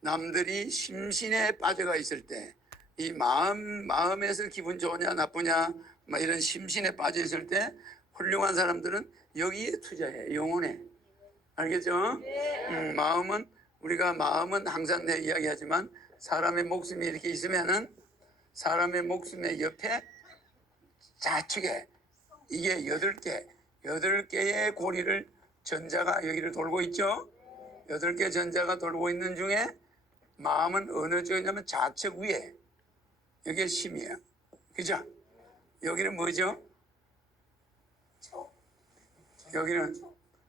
남들이 심신에 빠져가 있을 때 이 마음 마음에서 기분 좋으냐 나쁘냐 막 이런 심신에 빠져 있을 때 훌륭한 사람들은 여기에 투자해 영혼에 알겠죠? 음, 마음은 우리가 마음은 항상 내 이야기하지만 사람의 목숨이 이렇게 있으면은 사람의 목숨의 옆에 좌측에 이게 여덟 개 여덟 개의 고리를 전자가 여기를 돌고 있죠. 여덟 개 전자가 돌고 있는 중에 마음은 어느 쪽이냐면 좌측 위에 여기가 심이에요. 그죠? 여기는 뭐죠? 여기는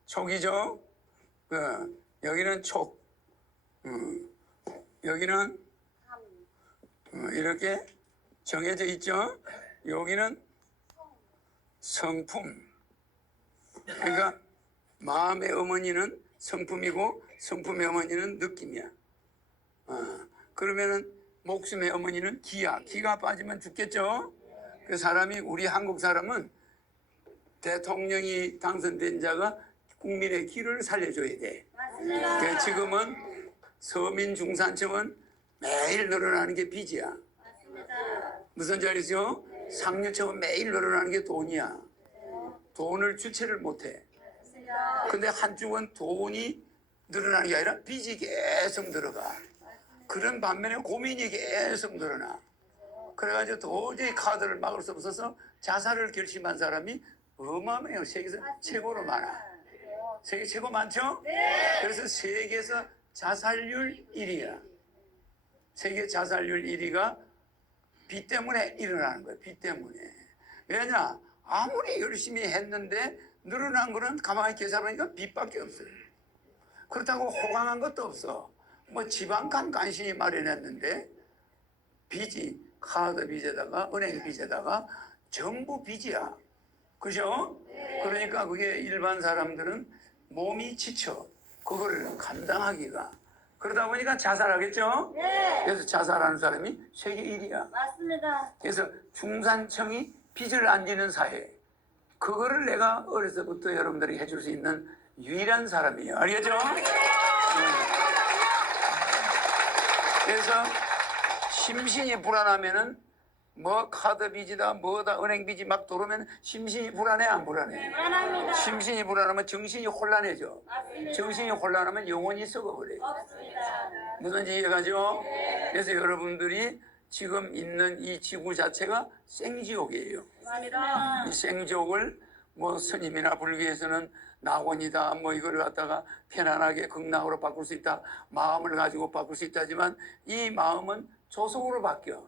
촉이죠. 그 여기는 촉. 음, 여기는 어, 이렇게 정해져 있죠. 여기는 성품. 그러니까 마음의 어머니는 성품이고 성품의 어머니는 느낌이야. 어, 그러면은 목숨의 어머니는 기야. 기가 빠지면 죽겠죠. 그 사람이 우리 한국 사람은 대통령이 당선된 자가 국민의 기를 살려줘야 돼. 맞습니다. 그 지금은 서민 중산층은 매일 늘어나는 게 빚이야. 맞습니다. 무슨 줄 알죠? 상류층은 매일 늘어나는 게 돈이야. 돈을 주체를 못해. 맞습니다. 근데 한쪽은 돈이 늘어나는 게 아니라 빚이 계속 늘어가. 그런 반면에 고민이 계속 늘어나. 그래가지고 도저히 카드를 막을 수 없어서 자살을 결심한 사람이 어마어마해요. 세계에서 최고로 많아. 세계 최고 많죠? 그래서 세계에서 자살률 1위야. 세계 자살률 1위가 빚 때문에 일어나는 거예요. 빚 때문에. 왜냐? 아무리 열심히 했는데 늘어난 거는 가만히 계산하니까 빚밖에 없어요. 그렇다고 호강한 것도 없어. 뭐 지방간 간신히 마련했는데 빚이 카드 빚에다가 은행 빚에다가 전부 빚이야. 그죠? 그러니까 그게 일반 사람들은 몸이 지쳐. 그거를 감당하기가. 그러다 보니까 자살하겠죠? 네. 그래서 자살하는 사람이 세계 1위야. 맞습니다. 그래서 중산층이 빚을 안 지는 사회. 그거를 내가 어려서부터 여러분들이 해줄 수 있는 유일한 사람이에요. 알겠죠? 음. 그래서 심신이 불안하면은 뭐 카드 빚이다 뭐다 은행 빚이 막 들어오면 심신이 불안해 안 불안해? 불안합니다. 심신이 불안하면 정신이 혼란해져. 맞습니다. 정신이 혼란하면 영혼이 썩어버려. 없습니다. 무슨지 이해가죠? 그래서 여러분들이 지금 있는 이 지구 자체가 생지옥이에요. 맞습니다. 이 생지옥을 뭐 스님이나 불교에서는 낙원이다 뭐 이걸 갖다가 편안하게 극락으로 바꿀 수 있다 마음을 가지고 바꿀 수 있다지만 이 마음은 조속으로 바뀌어